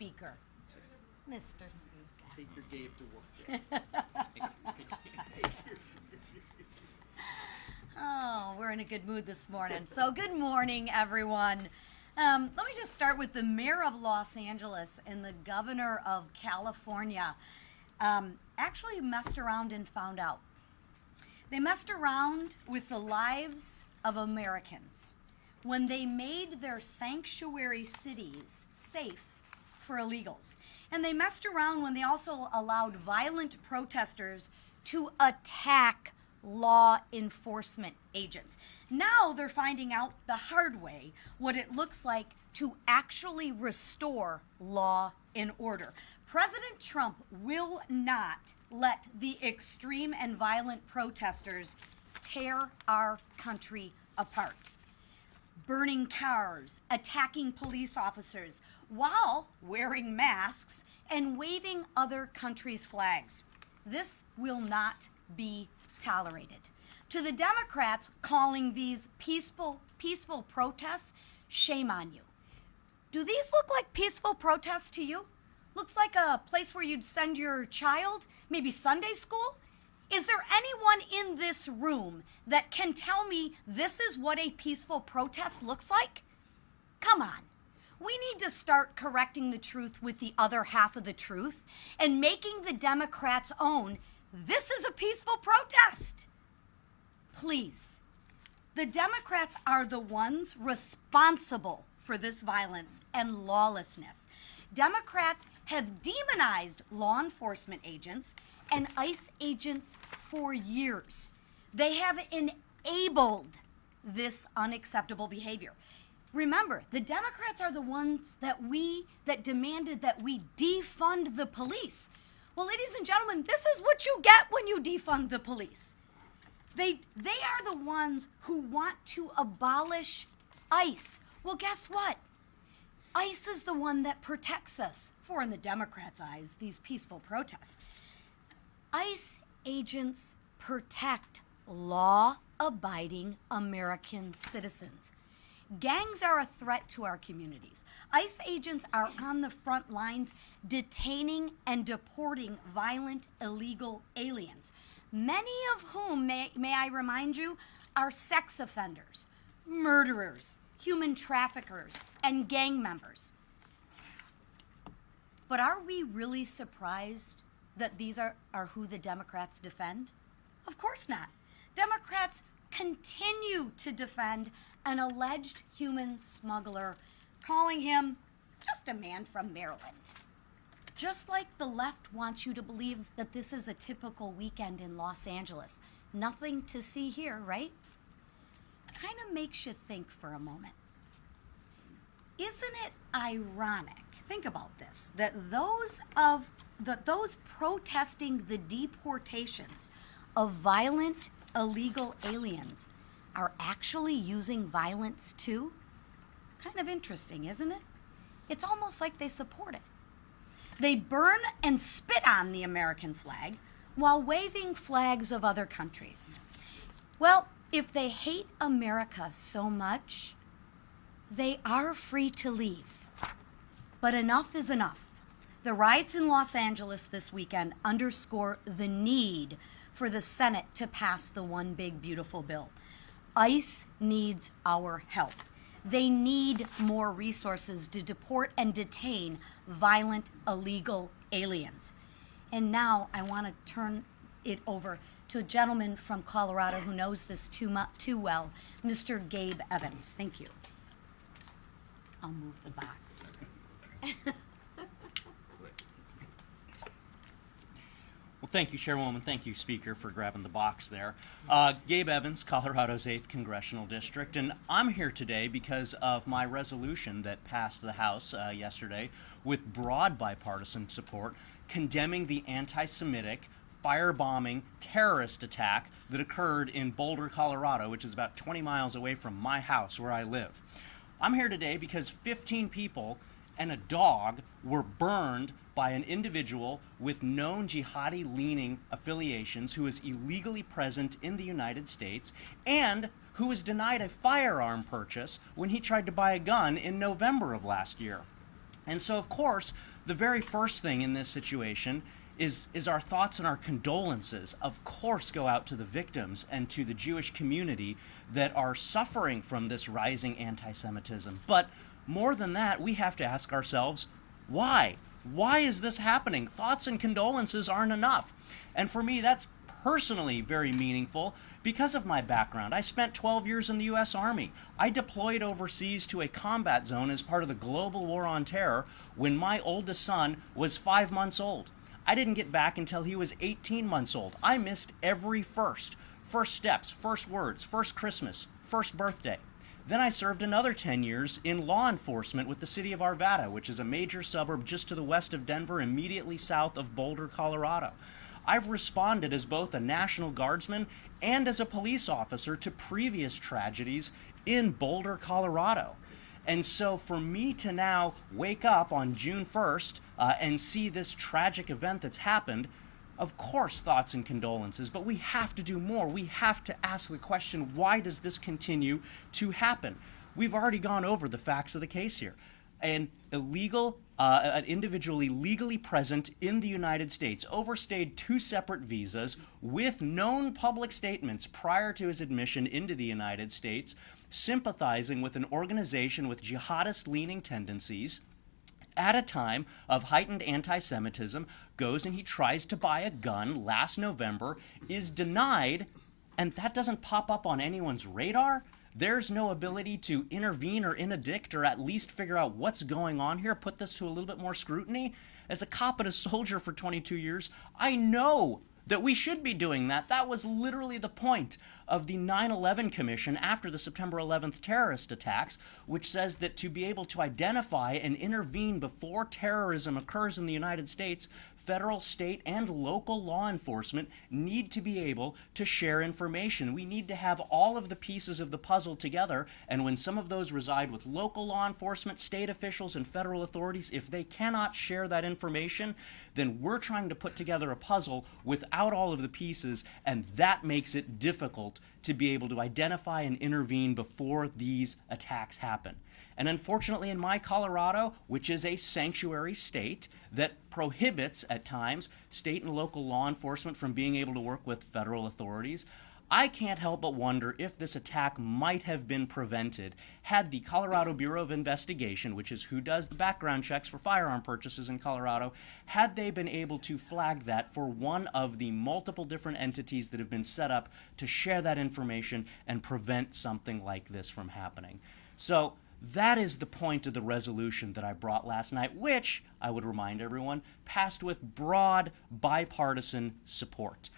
Speaker. Mr. Speaker. Take your Gabe to work. Oh, we're in a good mood this morning. So good morning, everyone. Let me just start with the mayor of Los Angeles and the governor of California. Actually messed around and found out. They messed around with the lives of Americans when they made their sanctuary cities safe for illegals. And they messed around when they also allowed violent protesters to attack law enforcement agents. Now they're finding out the hard way what it looks like to actually restore law and order. President Trump will not let the extreme and violent protesters tear our country apart. Burning cars, attacking police officers while wearing masks and waving other countries' flags. This will not be tolerated. To the Democrats calling these peaceful protests, shame on you. Do these look like peaceful protests to you? Looks like a place where you'd send your child, maybe Sunday school? Is there anyone in this room that can tell me this is what a peaceful protest looks like? Come on. We need to start correcting the truth with the other half of the truth and making the Democrats own this is a peaceful protest. Please. The Democrats are the ones responsible for this violence and lawlessness. Democrats have demonized law enforcement agents and ICE agents for years. They have enabled this unacceptable behavior. Remember, the Democrats are the ones that demanded that we defund the police. Well, ladies and gentlemen, this is what you get when you defund the police. They are the ones who want to abolish ICE. Well, guess what? ICE is the one that protects us, for in the Democrats' eyes, these peaceful protests. ICE agents protect law-abiding American citizens. Gangs are a threat to our communities. ICE agents are on the front lines detaining and deporting violent, illegal aliens, many of whom, may I remind you, are sex offenders, murderers, human traffickers, and gang members. But are we really surprised that these are who the Democrats defend? Of course not. Democrats continue to defend an alleged human smuggler, calling him just a man from Maryland. Just like the left wants you to believe that this is a typical weekend in Los Angeles. Nothing to see here, right? Kind of makes you think for a moment. Isn't it ironic, think about this, that those protesting the deportations of violent, illegal aliens are actually using violence too? Kind of interesting, isn't it? It's almost like they support it. They burn and spit on the American flag while waving flags of other countries. Well, if they hate America so much, they are free to leave. But enough is enough. The riots in Los Angeles this weekend underscore the need for the Senate to pass the One Big Beautiful Bill. ICE needs our help. They need more resources to deport and detain violent, illegal aliens. And now I want to turn it over to a gentleman from Colorado who knows this too well, Mr. Gabe Evans. Thank you. I'll move the box. Well, thank you, Chairwoman. Thank you, Speaker, for grabbing the box there. Gabe Evans, Colorado's 8th Congressional District, and I'm here today because of my resolution that passed the House yesterday with broad bipartisan support condemning the anti-Semitic, firebombing, terrorist attack that occurred in Boulder, Colorado, which is about 20 miles away from my house where I live. I'm here today because 15 people and a dog were burned by an individual with known jihadi-leaning affiliations who is illegally present in the United States and who was denied a firearm purchase when he tried to buy a gun in November of last year. And so, of course, the very first thing in this situation is our thoughts and our condolences, of course, go out to the victims and to the Jewish community that are suffering from this rising anti-Semitism. But more than that, we have to ask ourselves, why? Why is this happening? Thoughts and condolences aren't enough. And for me, that's personally very meaningful because of my background. I spent 12 years in the U.S. Army. I deployed overseas to a combat zone as part of the global war on terror when my oldest son was 5 months old. I didn't get back until he was 18 months old. I missed every first steps, first words, first Christmas, first birthday. Then I served another 10 years in law enforcement with the city of Arvada, which is a major suburb just to the west of Denver, immediately south of Boulder, Colorado. I've responded as both a National Guardsman and as a police officer to previous tragedies in Boulder, Colorado. And so for me to now wake up on June 1st and see this tragic event that's happened, of course, thoughts and condolences, but we have to do more. We have to ask the question, why does this continue to happen? We've already gone over the facts of the case here. An individual legally present in the United States overstayed 2 separate visas with known public statements prior to his admission into the United States, sympathizing with an organization with jihadist-leaning tendencies, at a time of heightened anti-Semitism, goes and he tries to buy a gun last November, is denied, and that doesn't pop up on anyone's radar. There's no ability to intervene or interdict or at least figure out what's going on here, put this to a little bit more scrutiny. As a cop and a soldier for 22 years, I know that we should be doing that. That was literally the point of the 9/11 Commission after the September 11th terrorist attacks, which says that to be able to identify and intervene before terrorism occurs in the United States, federal, state, and local law enforcement need to be able to share information. We need to have all of the pieces of the puzzle together, and when some of those reside with local law enforcement, state officials, and federal authorities, if they cannot share that information, then we're trying to put together a puzzle without all of the pieces, and that makes it difficult to be able to identify and intervene before these attacks happen. And unfortunately in my Colorado, which is a sanctuary state that prohibits at times state and local law enforcement from being able to work with federal authorities, I can't help but wonder if this attack might have been prevented had the Colorado Bureau of Investigation, which is who does the background checks for firearm purchases in Colorado, had they been able to flag that for one of the multiple different entities that have been set up to share that information and prevent something like this from happening. So that is the point of the resolution that I brought last night, which, I would remind everyone, passed with broad bipartisan support.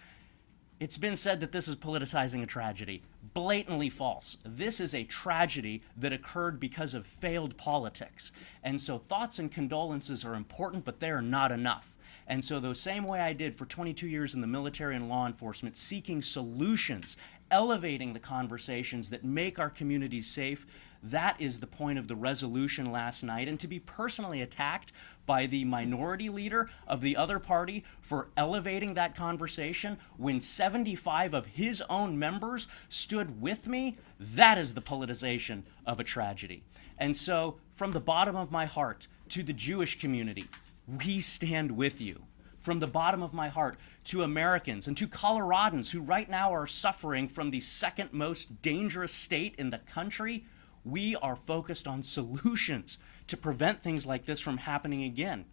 It's been said that this is politicizing a tragedy. Blatantly false. This is a tragedy that occurred because of failed politics. And so thoughts and condolences are important, but they are not enough. And so the same way I did for 22 years in the military and law enforcement, seeking solutions, elevating the conversations that make our communities safe, that is the point of the resolution last night. And to be personally attacked by the minority leader of the other party for elevating that conversation when 75 of his own members stood with me, that is the politicization of a tragedy. And so, from the bottom of my heart to the Jewish community, we stand with you. From the bottom of my heart to Americans and to Coloradans who right now are suffering from the second most dangerous state in the country, we are focused on solutions to prevent things like this from happening again.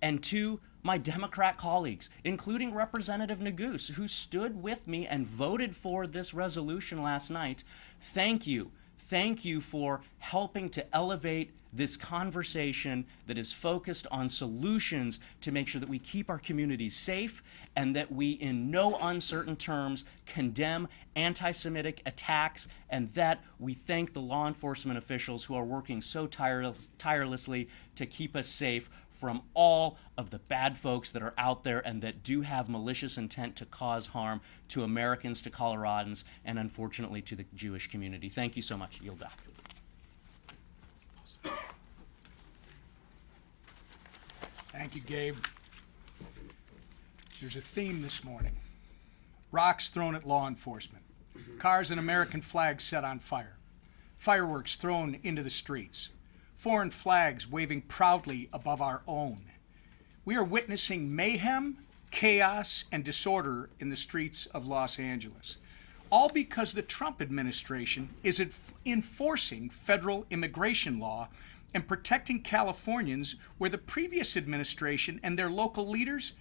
And to my Democrat colleagues, including Representative Neguse, who stood with me and voted for this resolution last night, thank you. Thank you for helping to elevate this conversation that is focused on solutions to make sure that we keep our communities safe and that we, in no uncertain terms, condemn anti-Semitic attacks, and that we thank the law enforcement officials who are working so tirelessly to keep us safe from all of the bad folks that are out there and that do have malicious intent to cause harm to Americans, to Coloradans, and unfortunately to the Jewish community. Thank you so much. Yield back. Thank you, Gabe. There's a theme this morning. Rocks thrown at law enforcement. Cars and American flags set on fire. Fireworks thrown into the streets. foreign flags waving proudly above our own. We are witnessing mayhem, chaos, and disorder in the streets of Los Angeles, all because the Trump administration is enforcing federal immigration law and protecting Californians where the previous administration and their local leaders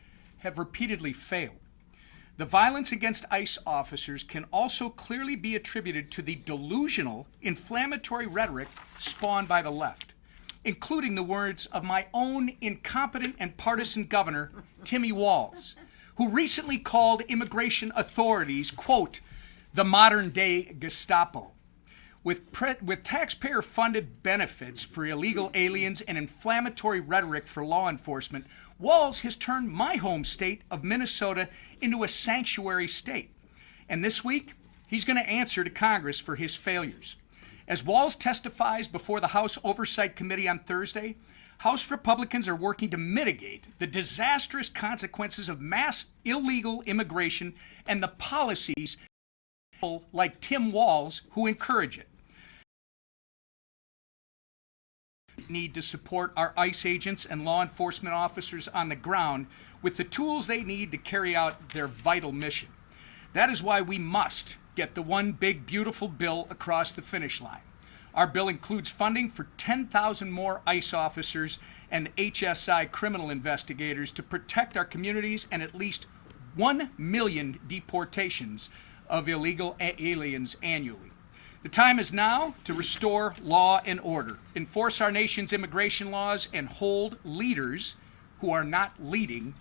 have repeatedly failed. The violence against ICE officers can also clearly be attributed to the delusional, inflammatory rhetoric spawned by the left, including the words of my own incompetent and partisan governor, Timmy Walz, who recently called immigration authorities, quote, the modern-day Gestapo. With taxpayer-funded benefits for illegal aliens and inflammatory rhetoric for law enforcement, Walz has turned my home state of Minnesota into a sanctuary state. And this week, he's going to answer to Congress for his failures. As Walz testifies before the House Oversight Committee on Thursday, House Republicans are working to mitigate the disastrous consequences of mass illegal immigration and the policies like Tim Walz who encourage it. Need to support our ICE agents and law enforcement officers on the ground with the tools they need to carry out their vital mission. That is why we must get the one big beautiful bill across the finish line. Our bill includes funding for 10,000 more ICE officers and HSI criminal investigators to protect our communities and at least 1 million deportations of illegal aliens annually. The time is now to restore law and order, enforce our nation's immigration laws, and hold leaders who are not leading,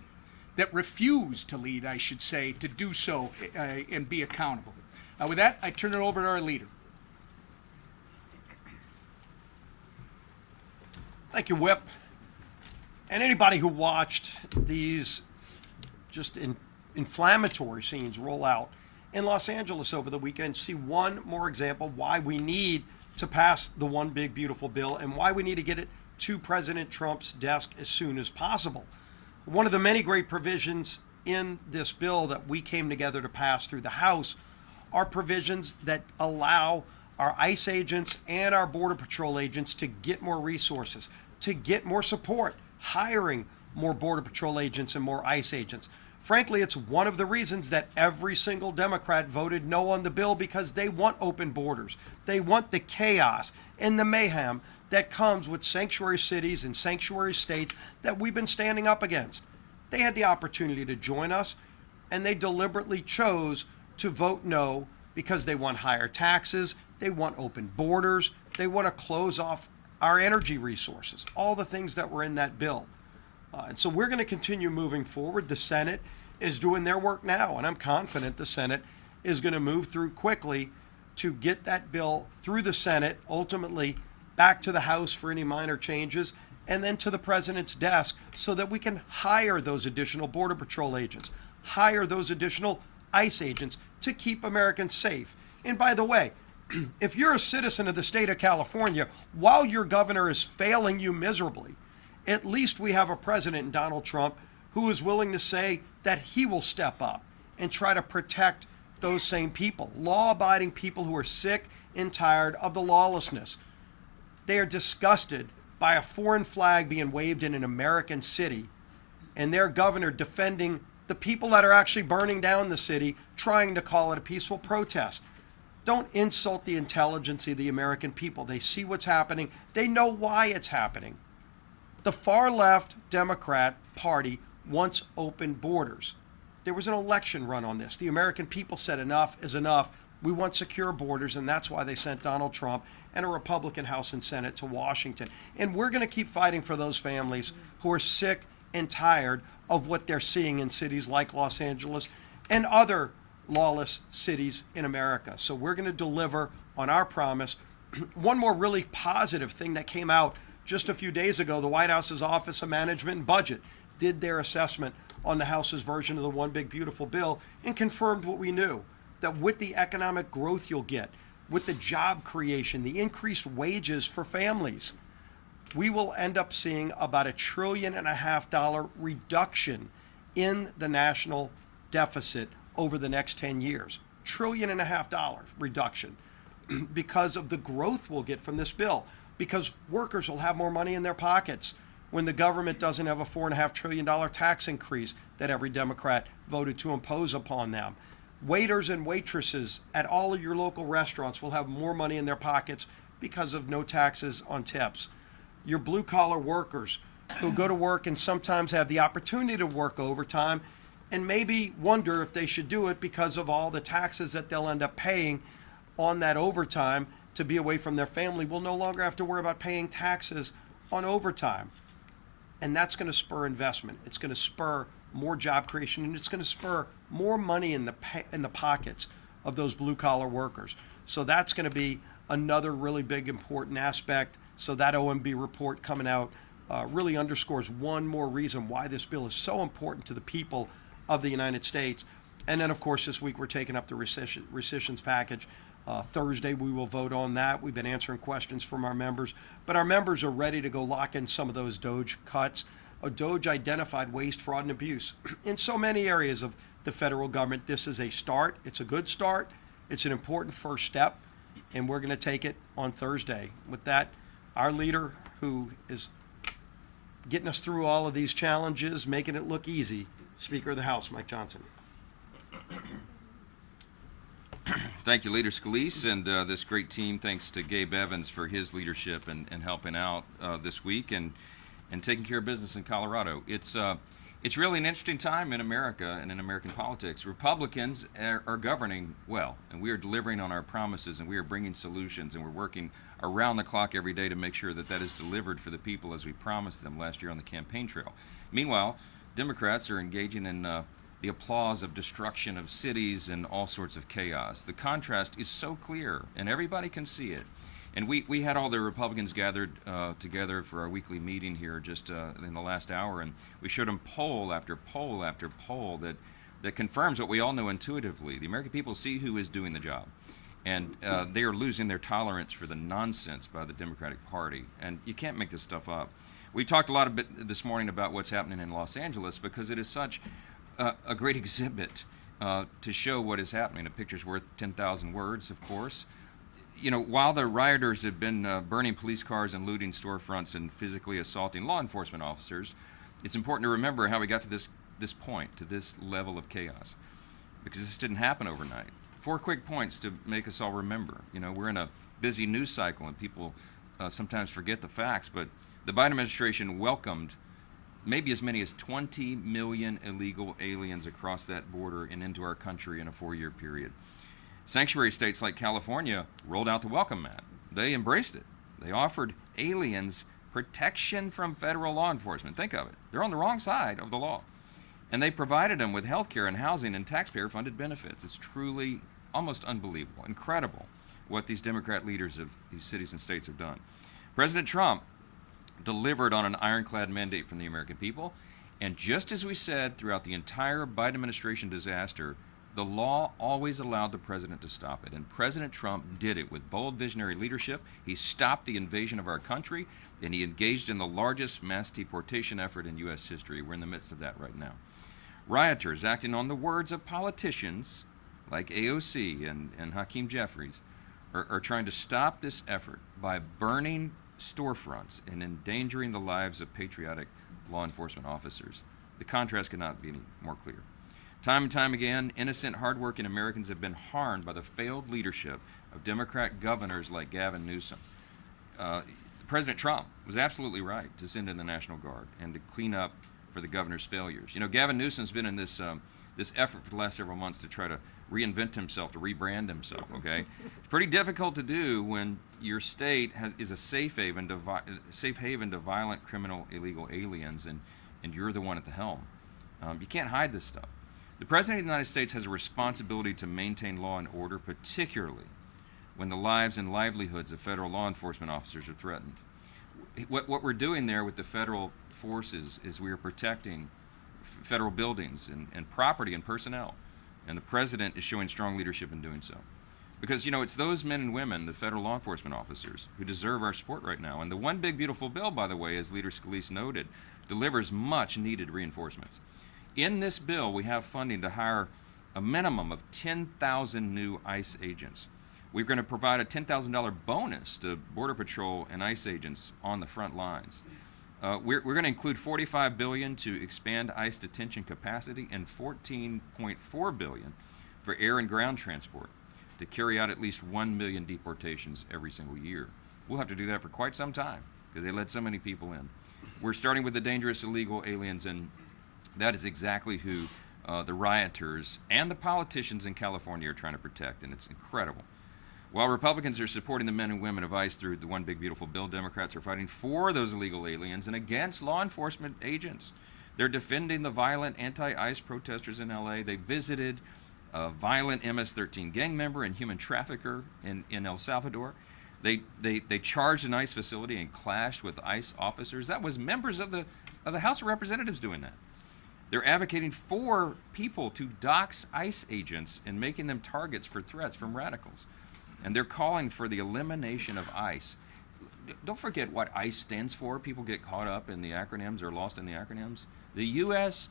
that refuse to lead, I should say, to do so and be accountable. With that, I turn it over to our leader. Thank you, Whip. And anybody who watched these just inflammatory scenes roll out in Los Angeles over the weekend, see one more example why we need to pass the one big beautiful bill and why we need to get it to President Trump's desk as soon as possible. One of the many great provisions in this bill that we came together to pass through the House are provisions that allow our ICE agents and our Border Patrol agents to get more resources, to get more support, hiring more Border Patrol agents and more ICE agents. Frankly, it's one of the reasons that every single Democrat voted no on the bill, because they want open borders. They want the chaos and the mayhem that comes with sanctuary cities and sanctuary states that we've been standing up against. They had the opportunity to join us, and they deliberately chose to vote no because they want higher taxes, they want open borders, they want to close off our energy resources, all the things that were in that bill. And so we're going to continue moving forward. The Senate is doing their work now, and I'm confident the Senate is going to move through quickly to get that bill through the Senate, ultimately back to the House for any minor changes, and then to the President's desk so that we can hire those additional Border Patrol agents, hire those additional ICE agents to keep Americans safe. And by the way, if you're a citizen of the state of California, while your governor is failing you miserably, at least we have a president in Donald Trump who is willing to say that he will step up and try to protect those same people, law-abiding people who are sick and tired of the lawlessness. They are disgusted by a foreign flag being waved in an American city and their governor defending the people that are actually burning down the city, trying to call it a peaceful protest. Don't insult the intelligence of the American people. They see what's happening. They know why it's happening. The far left Democrat Party wants open borders. There was an election run on this. The American people said enough is enough. We want secure borders, and that's why they sent Donald Trump and a Republican House and Senate to Washington. And we're going to keep fighting for those families who are sick and tired of what they're seeing in cities like Los Angeles and other lawless cities in America. So we're going to deliver on our promise. One more really positive thing that came out just a few days ago, the White House's Office of Management and Budget did their assessment on the House's version of the One Big Beautiful Bill and confirmed what we knew, that with the economic growth you'll get, with the job creation, the increased wages for families, we will end up seeing about $1.5 trillion reduction in the national deficit over the next 10 years. $1.5 trillion reduction because of the growth we'll get from this bill. because workers will have more money in their pockets when the government doesn't have a $4.5 trillion tax increase that every Democrat voted to impose upon them. Waiters and waitresses at all of your local restaurants will have more money in their pockets because of no taxes on tips. Your blue-collar workers who go to work and sometimes have the opportunity to work overtime and maybe wonder if they should do it because of all the taxes that they'll end up paying on that overtime to be away from their family will no longer have to worry about paying taxes on overtime. And that's going to spur investment. It's going to spur more job creation, and it's going to spur more money in the pockets of those blue-collar workers. So that's going to be another really big, important aspect. So that OMB report coming out really underscores one more reason why this bill is so important to the people of the United States. And then, of course, this week we're taking up the rescissions package. Thursday we will vote on that. We've been answering questions from our members, but our members are ready to go lock in some of those DOGE cuts. DOGE identified waste, fraud, and abuse in so many areas of the federal government. This is a start. It's a good start. It's an important first step, and we're going to take it on Thursday. With that, our leader, who is getting us through all of these challenges, making it look easy, Speaker of the House, Mike Johnson. Thank you, Leader Scalise, and this great team. Thanks to Gabe Evans for his leadership and helping out this week and taking care of business in Colorado. It's really an interesting time in America and in American politics. Republicans are governing well, and we are delivering on our promises, and we are bringing solutions, and we're working around the clock every day to make sure that that is delivered for the people as we promised them last year on the campaign trail. Meanwhile, Democrats are engaging in the applause of destruction of cities and all sorts of chaos. The contrast is so clear, and everybody can see it. And we had all the Republicans gathered together for our weekly meeting here just in the last hour, and we showed them poll after poll after poll that confirms what we all know intuitively. The American people see who is doing the job, and they are losing their tolerance for the nonsense by the Democratic Party, and you can't make this stuff up. We talked a lot a bit this morning about what's happening in Los Angeles because it is such a great exhibit to show what is happening. A picture's worth 10,000 words, of course. You know, while the rioters have been burning police cars and looting storefronts and physically assaulting law enforcement officers, it's important to remember how we got to this point, to this level of chaos, because this didn't happen overnight. 4 quick points to make us all remember. You know, we're in a busy news cycle, and people sometimes forget the facts, but the Biden administration welcomed maybe as many as 20 million illegal aliens across that border and into our country in a 4-year period. Sanctuary states like California rolled out the welcome mat. They embraced it. They offered aliens protection from federal law enforcement. Think of it. They're on the wrong side of the law. And they provided them with health care and housing and taxpayer-funded benefits. It's truly almost unbelievable, incredible what these Democrat leaders of these cities and states have done. President Trump delivered on an ironclad mandate from the American people, and just as we said throughout the entire Biden administration disaster, the law always allowed the president to stop it, and President Trump did it with bold visionary leadership. He stopped the invasion of our country, and he engaged in the largest mass deportation effort in U.S. history. We're in the midst of that right now. Rioters, acting on the words of politicians like AOC and Hakeem Jeffries, are trying to stop this effort by burning storefronts and endangering the lives of patriotic law enforcement officers. The contrast could not be any more clear. Time and time again, innocent, hardworking Americans have been harmed by the failed leadership of Democrat governors like Gavin Newsom. President Trump was absolutely right to send in the National Guard and to clean up for the governor's failures. You know, Gavin Newsom's been in this effort for the last several months to try to reinvent himself, to rebrand himself, okay? It's pretty difficult to do when your state is a safe haven to violent, criminal, illegal aliens, and you're the one at the helm. You can't hide this stuff. The President of the United States has a responsibility to maintain law and order, particularly when the lives and livelihoods of federal law enforcement officers are threatened. What we're doing there with the federal forces is we are protecting federal buildings and property and personnel, and the President is showing strong leadership in doing so. Because, you know, it's those men and women, the federal law enforcement officers, who deserve our support right now. And the One Big Beautiful Bill, by the way, as Leader Scalise noted, delivers much needed reinforcements. In this bill, we have funding to hire a minimum of 10,000 new ICE agents. We're going to provide a $10,000 bonus to Border Patrol and ICE agents on the front lines. We're going to include $45 billion to expand ICE detention capacity and $14.4 billion for air and ground transport to carry out at least 1 million deportations every single year. We'll have to do that for quite some time because they let so many people in. We're starting with the dangerous illegal aliens, and that is exactly who the rioters and the politicians in California are trying to protect, and it's incredible. While Republicans are supporting the men and women of ICE through the One Big Beautiful Bill, Democrats are fighting for those illegal aliens and against law enforcement agents. They're defending the violent anti-ICE protesters in LA. They visited a violent MS-13 gang member and human trafficker in El Salvador. They charged an ICE facility and clashed with ICE officers. That was members of the House of Representatives doing that. They're advocating for people to dox ICE agents and making them targets for threats from radicals. And they're calling for the elimination of ICE. Don't forget what ICE stands for. People get caught up in the acronyms or lost in the acronyms. The U.S.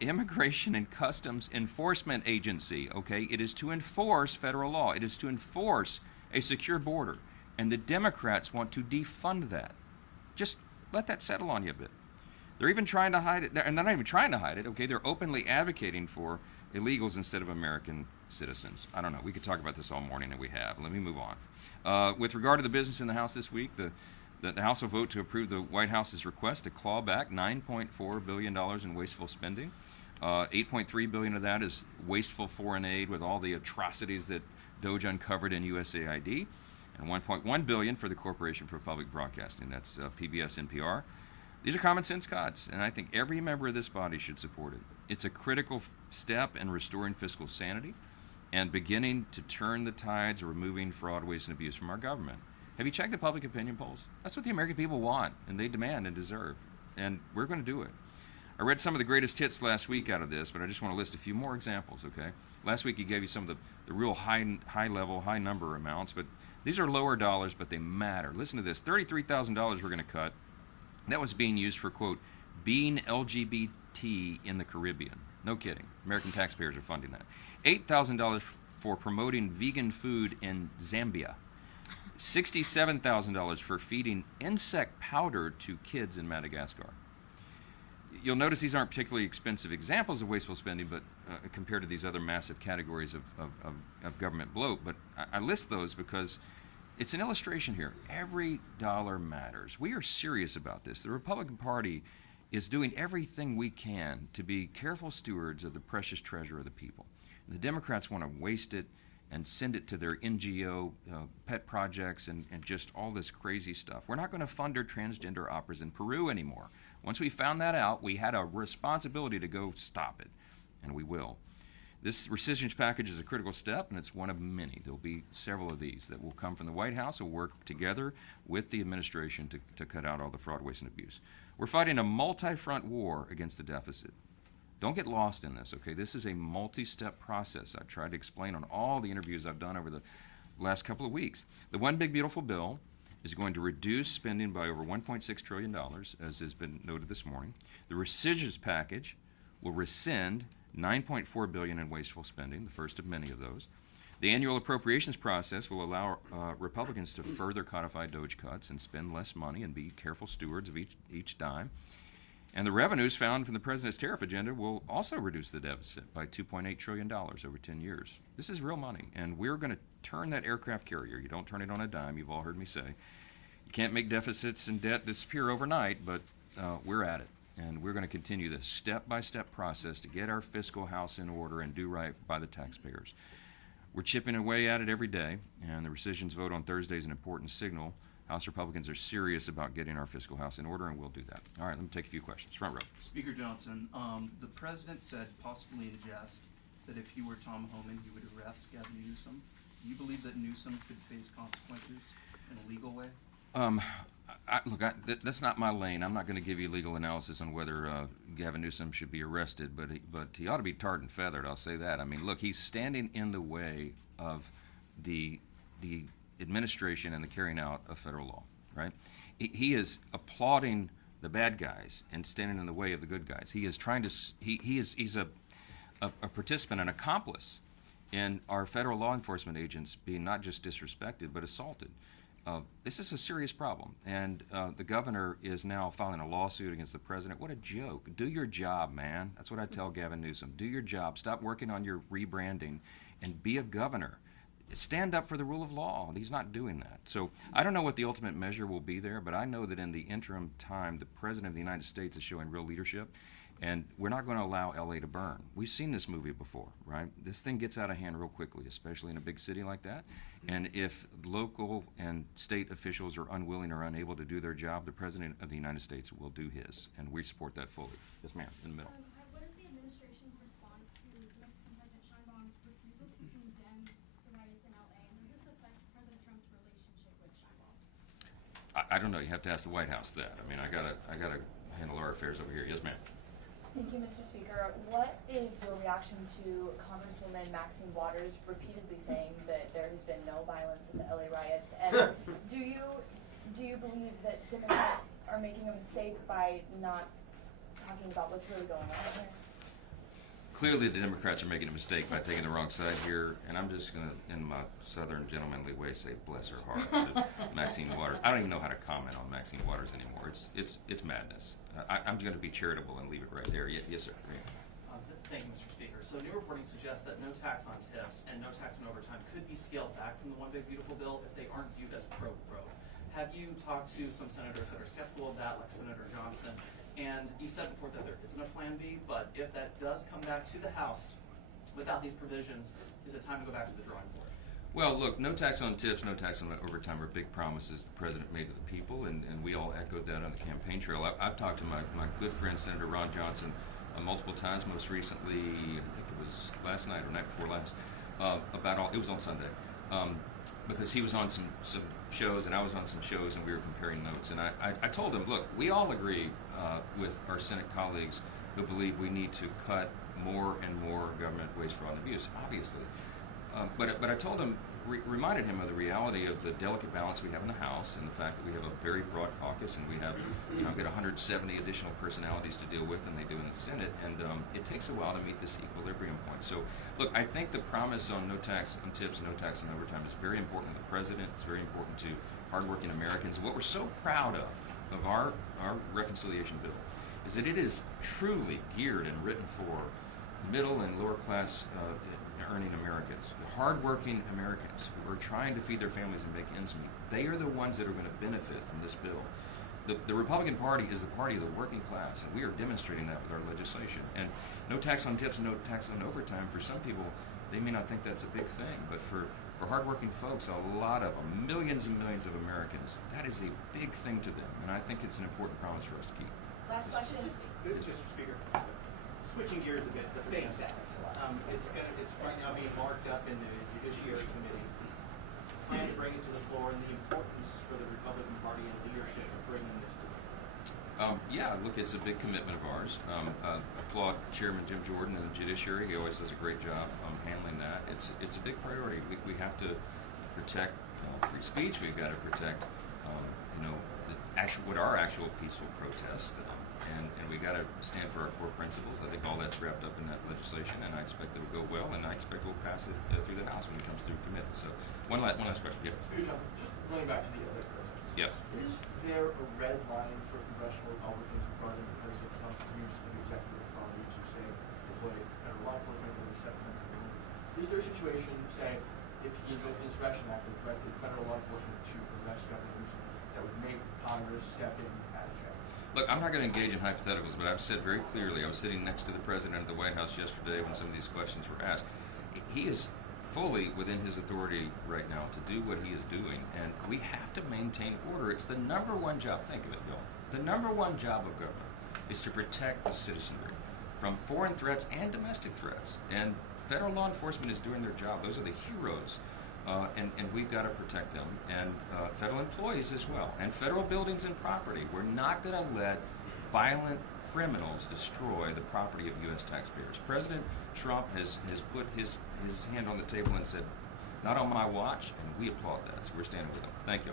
Immigration and Customs Enforcement Agency, okay? It is to enforce federal law. It is to enforce a secure border. And the Democrats want to defund that. Just let that settle on you a bit. They're even trying to hide it. And they're not even trying to hide it, okay? They're openly advocating for illegals instead of American citizens. I don't know. We could talk about this all morning, and we have. Let me move on. With regard to the business in the House this week, the House will vote to approve the White House's request to claw back $9.4 billion in wasteful spending. $8.3 billion of that is wasteful foreign aid with all the atrocities that DOJ uncovered in USAID, and $1.1 billion for the Corporation for Public Broadcasting. That's PBS, NPR. These are common sense cuts, and I think every member of this body should support it. It's a critical step in restoring fiscal sanity and beginning to turn the tides of removing fraud, waste, and abuse from our government. Have you checked the public opinion polls? That's what the American people want, and they demand and deserve, and we're going to do it. I read some of the greatest hits last week out of this, but I just want to list a few more examples, okay? Last week he gave you some of the real high-level, high-number amounts, but these are lower dollars, but they matter. Listen to this, $33,000 we're going to cut. That was being used for, quote, being LGBT in the Caribbean. No kidding. American taxpayers are funding that. $8,000 for promoting vegan food in Zambia. $67,000 for feeding insect powder to kids in Madagascar. You'll notice these aren't particularly expensive examples of wasteful spending, but compared to these other massive categories of government bloat. But I list those because it's an illustration here. Every dollar matters. We are serious about this. The Republican Party is doing everything we can to be careful stewards of the precious treasure of the people. And the Democrats want to waste it and send it to their NGO pet projects and just all this crazy stuff. We're not going to fund our transgender operas in Peru anymore. Once we found that out, we had a responsibility to go stop it, and we will. This rescission package is a critical step, and it's one of many. There will be several of these that will come from the White House. We'll work together with the administration to cut out all the fraud, waste, and abuse. We're fighting a multi-front war against the deficit. Don't get lost in this, okay? This is a multi-step process. I've tried to explain on all the interviews I've done over the last couple of weeks. The One Big Beautiful Bill is going to reduce spending by over $1.6 trillion, as has been noted this morning. The rescissions package will rescind $9.4 billion in wasteful spending, the first of many of those. The annual appropriations process will allow Republicans to further codify DOJ cuts and spend less money and be careful stewards of each dime. And the revenues found from the president's tariff agenda will also reduce the deficit by $2.8 trillion over 10 years. This is real money, and we're going to turn that aircraft carrier. You don't turn it on a dime, you've all heard me say. You can't make deficits and debt disappear overnight, but we're at it. And we're going to continue this step-by-step process to get our fiscal house in order and do right by the taxpayers. We're chipping away at it every day, and the rescissions vote on Thursday is an important signal. House Republicans are serious about getting our fiscal house in order, and we'll do that. All right, let me take a few questions. Front row. Speaker Johnson, the president said, possibly in jest, that if he were Tom Homan, he would arrest Gavin Newsom. Do you believe that Newsom should face consequences in a legal way? Look, that's not my lane. I'm not going to give you legal analysis on whether Gavin Newsom should be arrested, but he ought to be tarred and feathered, I'll say that. I mean, look, he's standing in the way of the administration and the carrying out of federal law, right? He is applauding the bad guys and standing in the way of the good guys. He is trying to, he's a participant, an accomplice and our federal law enforcement agents being not just disrespected but assaulted. This is a serious problem, and the governor is now filing a lawsuit against the president. What a joke. Do your job, man. That's what I tell Gavin Newsom. Do your job. Stop working on your rebranding and be a governor. Stand up for the rule of law. He's not doing that. So I don't know what the ultimate measure will be there, but I know that in the interim time, the President of the United States is showing real leadership, and we're not going to allow LA to burn. We've seen this movie before, right? This thing gets out of hand real quickly, especially in a big city like that. And if local and state officials are unwilling or unable to do their job, the President of the United States will do his, and we support that fully. Yes, ma'am, in the middle. What is the administration's response to Mexican President Sheinbaum's refusal to condemn the riots in LA? And does this affect President Trump's relationship with Sheinbaum? I don't know. You have to ask the White House that. I mean, I gotta handle our affairs over here. Yes, ma'am. Thank you, Mr. Speaker. What is your reaction to Congresswoman Maxine Waters repeatedly saying that there has been no violence in the LA riots? And do you believe that Democrats are making a mistake by not talking about what's really going on here? Clearly, the Democrats are making a mistake by taking the wrong side here, and I'm just going to, in my southern gentlemanly way, say bless her heart to Maxine Waters. I don't even know how to comment on Maxine Waters anymore. It's madness. I'm going to be charitable and leave it right there. Yes, sir. Thank you, Mr. Speaker. So new reporting suggests that no tax on tips and no tax on overtime could be scaled back from the One Big Beautiful bill if they aren't viewed as pro-growth. Have you talked to some senators that are skeptical of that, like Senator Johnson? And you said before that there isn't a plan B, but if that does come back to the House without these provisions, is it time to go back to the drawing board? Well, look, no tax on tips, no tax on overtime are big promises the president made to the people, and we all echoed that on the campaign trail. I've talked to my good friend, Senator Ron Johnson, multiple times, most recently, I think it was last night or night before last, it was on Sunday, because he was on some shows and I was on some shows and we were comparing notes. And I told him, look, we all agree with our Senate colleagues who believe we need to cut more and more government waste, fraud, and abuse, obviously. But I told him, reminded him of the reality of the delicate balance we have in the House and the fact that we have a very broad caucus and we have, got 170 additional personalities to deal with than they do in the Senate, and it takes a while to meet this equilibrium point. So, look, I think the promise on no tax on tips and no tax on overtime is very important to the president. It's very important to hardworking Americans. What we're so proud of our reconciliation bill is that it is truly geared and written for middle and lower class earning Americans, hardworking Americans who are trying to feed their families and make ends meet. They are the ones that are going to benefit from this bill. The Republican Party is the party of the working class, and we are demonstrating that with our legislation. And no tax on tips and no tax on overtime, for some people, they may not think that's a big thing, but for hardworking folks, a lot of them, millions and millions of Americans, that is a big thing to them, and I think it's an important promise for us to keep. Last question. Mr. Speaker. Switching gears a bit, the FACE Act. It's right now being marked up in the Judiciary Committee. Plan to bring it to the floor, and the importance for the Republican Party and leadership of bringing this to the floor. Yeah, look, it's a big commitment of ours. Applaud Chairman Jim Jordan and the Judiciary. He always does a great job handling that. It's a big priority. We have to protect free speech. We've got to protect, what are actual peaceful protests. And we got to stand for our core principles. I think all that's wrapped up in that legislation, and I expect it will go well, and I expect we'll pass it through the House when it comes through committee. So, one last question. Yeah. Just going back to the other protests. Yes. Is there a red line for congressional Republicans regarding the President Trump's use of executive authority to, say, deploy federal law enforcement or separate agreements? Is there a situation, say, if he invoked the Insurrection Act and directed federal law enforcement to arrest Governor Newsom, that would make Congress step in at a check? Look, I'm not going to engage in hypotheticals, but I've said very clearly, I was sitting next to the President of the White House yesterday when some of these questions were asked. He is fully within his authority right now to do what he is doing, and we have to maintain order. It's the number one job, think of it, Bill. The number one job of government is to protect the citizenry from foreign threats and domestic threats, and federal law enforcement is doing their job. Those are the heroes. And we've got to protect them, and federal employees as well, and federal buildings and property. We're not going to let violent criminals destroy the property of U.S. taxpayers. President Trump has put his hand on the table and said, not on my watch, and we applaud that, so we're standing with him. Thank you.